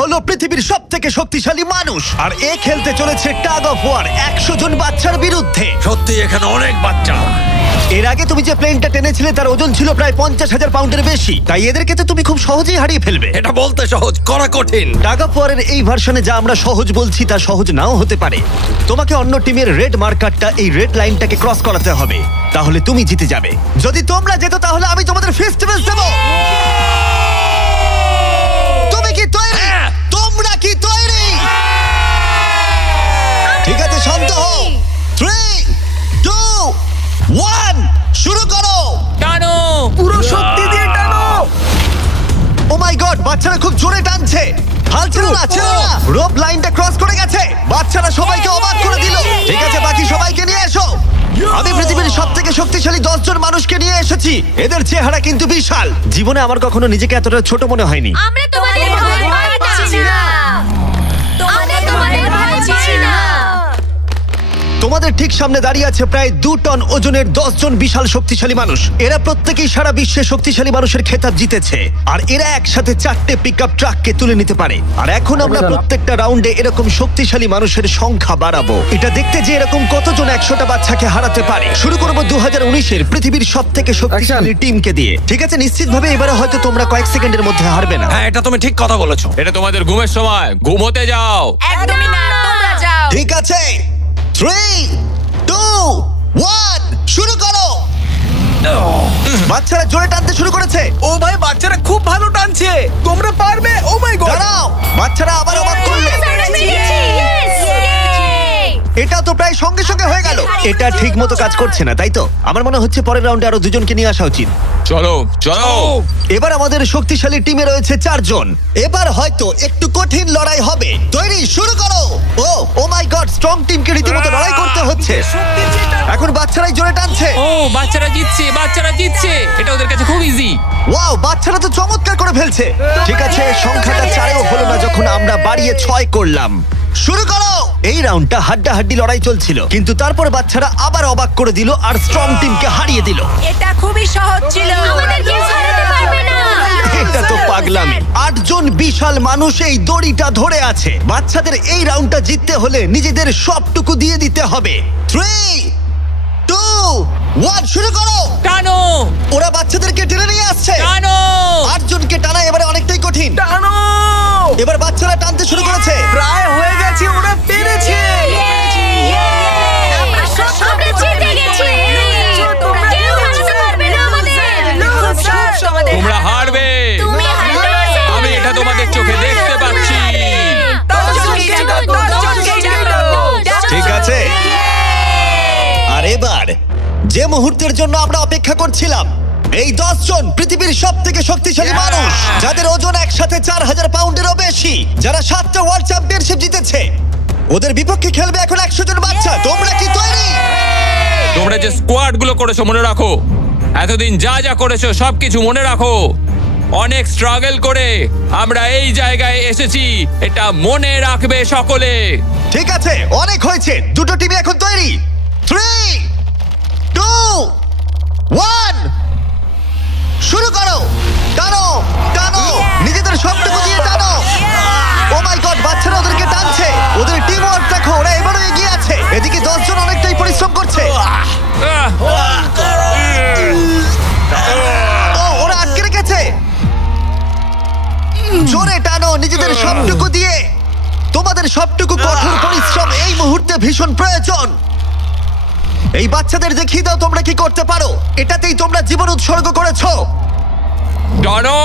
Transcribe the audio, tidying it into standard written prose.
হলো পৃথিবীর সব থেকে শক্তিশালী মানুষ, আর এ খেলতে চলেছে টাগ অফ ওয়ার 100 জন বাচ্চার বিরুদ্ধে। সত্যি এখানে অনেক বাচ্চা। এর আগে তুমি যে প্লেনটা টেনেছিলে তার ওজন ছিল প্রায় 50,000 পাউন্ডের বেশি, তাই এদেরকে তো তুমি খুব সহজেই হারিয়ে ফেলবে। এটা বলতে সহজ, করা কঠিন। টাগ অফ ওয়ারের এই ভার্সনে যা আমরা সহজ বলছি তা সহজ নাও হতে পারে। তোমাকে অন্য টিমের রেড মার্কারটা এই রেড লাইনটাকে ক্রস করাতে হবে, তাহলে তুমি জিতে যাবে। যদি তোমরা যেত তাহলে আমি তোমাদের ফেস্টিভ্যাল দেব। তুমি কি তৈরি? তোমরা কি তৈরি? ঠিক আছে, শান্ত হও। 3, 2, 1 শুরু করো। টানো। পুরো শক্তি দিয়ে টানো। ও মাই গড, বাচ্চারা খুব জোরে টানছে। হাল ছেড়ো না, ছেড়ো না। রোপ লাইনটা ক্রস করে গেছে। বাচ্চারা সবাইকে অবাক করে দিল। ঠিক আছে, বাকি সবাইকে নিয়ে এসো। আমি পৃথিবীর সবথেকে শক্তিশালী 10 জন মানুষকে নিয়ে এসেছি। এদের চেহারা কিন্তু বিশাল। জীবনে আমার কখনো নিজেকে এতটা ছোট মনে হয়নি। আমরা তোমাদের ভয় পাচ্ছি না। আমরা তোমাদের ভয় পাচ্ছি না। তোমাদের ঠিক সামনে দাঁড়িয়ে আছে প্রায় 2 টন ওজনের 10 জন বিশাল শক্তিশালী মানুষ। এরা প্রত্যেকেই সারা বিশ্বে শক্তিশালী মানুষের খেতাব জিতেছে, আর এরা একসাথে 4টে পিকআপ ট্রাককে তুলে নিতে পারে। আর এখন আমরা প্রত্যেকটা রাউন্ডে এরকম শক্তিশালী মানুষের সংখ্যা বাড়াবো, এটা দেখতে যে এরকম কতজন 100টা বাচ্চাকে হারাতে পারে। শুরু করবো 2019-এর পৃথিবীর সব থেকে শক্তিশালী টিমকে দিয়ে। ঠিক আছে, নিশ্চিতভাবে এবারে হয়তো তোমরা কয়েক সেকেন্ডের মধ্যে হারবে না। হ্যাঁ, এটা তুমি ঠিক কথা বলেছো। এটা তোমাদের ঘুমের সময়, ঘুমোতে যাও। একদমই না, তোমরা যাও। ঠিক আছে, 3, 2, 1 শুরু করো। বাচ্চারা জোরে টানতে শুরু করেছে। ও ভাই, বাচ্চারা খুব ভালো টানছে। তোমরা পারবে। ও মাই গড। দাঁড়াও, বাচ্চারা আবার অবাক করলে। আমরা পেরেছি। Yes! Yay! এটা তো প্রায় সঙ্গে সঙ্গে হয়ে গেল। এটা ঠিক মতো কাজ করছে না, তাই তো? আমার মনে হচ্ছে পরের রাউন্ডে আরো 2 জনকে নিয়ে আসা উচিত। চলো চলো। এবার আমাদের শক্তিশালী টিমে রয়েছে 4 জন। এবার হয়তো একটু কঠিন লড়াই হবে। তৈরি, শুরু করো। ও মাই গড, স্ট্রং টিমকে রীতিমতো লড়াই করতে হচ্ছে। এখন বাচ্চারাই জোরে টানছে। ও বাচ্চারা জিতছে, বাচ্চারা জিতছে। এটা ওদের কাছে খুব ইজি। ওয়াও, বাচ্চারা তো চমৎকার করে ফেলছে। ঠিক আছে, সংখ্যাটা 4-এও হলো না যখন আমরা বাড়িয়ে 6 করলাম। শুরু করো। এই রাউন্ডটা হাড্ডাহাড্ডি লড়াই চলছিল, কিন্তু তারপর বাচ্চারা আবার অবাক করে দিল আর স্ট্রং টিমকে হারিয়ে দিল। এটা খুবই সহজ ছিল। আমাদের কেউ হারাতে পারবে না। এটা তো পাগলামি। 8 জন বিশাল মানুষ এই দড়িটা ধরে আছে। বাচ্চাদের এই রাউন্ডটা জিততে হলে নিজেদের সবটুকু দিয়ে দিতে হবে। 3, 2, 1 শুরু করো। টানো ওরা বাচ্চাদেরকে টেনে নিয়ে আসছে। টানো। 8 জনকে টানা এবারে অনেকটাই কঠিন। টানো। এবার বাচ্চারা টানতে শুরু করেছে। প্রায় হয়ে গেছে, ওরা পেরেছে। আমরা জিতে গেছি। কেউ হারাতে পারবে না আমাদের। তোমরা হারবে। তুমি হারবে। আমি এটা তোমাদের চোখে দেখতে পাচ্ছি। ঠিক আছে, আর এবার যে মুহূর্তের জন্য আমরা অপেক্ষা করছিলাম, এই 10 জন পৃথিবীর সব থেকে শক্তিশালী মানুষ, যাদের ওজন একসাথে 4000 পাউন্ডেরও বেশি, যারা 7টা ওয়ার্ল্ড চ্যাম্পিয়নশিপ জিতেছে, ওদের বিপক্ষে খেলবে এখন 100 জন বাচ্চা। তোমরা কি তৈরি? তোমরা যে স্কোয়াড গুলো করেছো মনে রাখো। এতদিন যা যা করেছো সবকিছু মনে রাখো। অনেক স্ট্রাগল করে আমরা এই জায়গায় এসেছি, এটা মনে রাখবে সকলে। ঠিক আছে, অনেক হয়েছে। দুটো টিমই এখন তৈরি। 3, 2, 1 শুরু করো। টানো টানো, নিজেদের সবটুকু দিয়ে টানো। ও মাই গড, বাচ্চারা ওদেরকে টানছে। ওদের টিম ওয়ার্ক দেখো, ওরা এবারও এগিয়ে আছে। এদিকে 10 জন অনেকটাই পরিশ্রম করছে। আহ! ও, ওরা আটকে রেখেছে। জোরে টানো নিজেদের সবটুকু দিয়ে। তোমাদের সবটুকু কঠোর পরিশ্রম এই মুহূর্তে ভীষণ প্রয়োজন। এই বাচ্চাদের দেখিয়ে দাও তোমরা কি করতে পারো। এটাতেই তোমরা জীবন উৎসর্গ করেছো। টানো।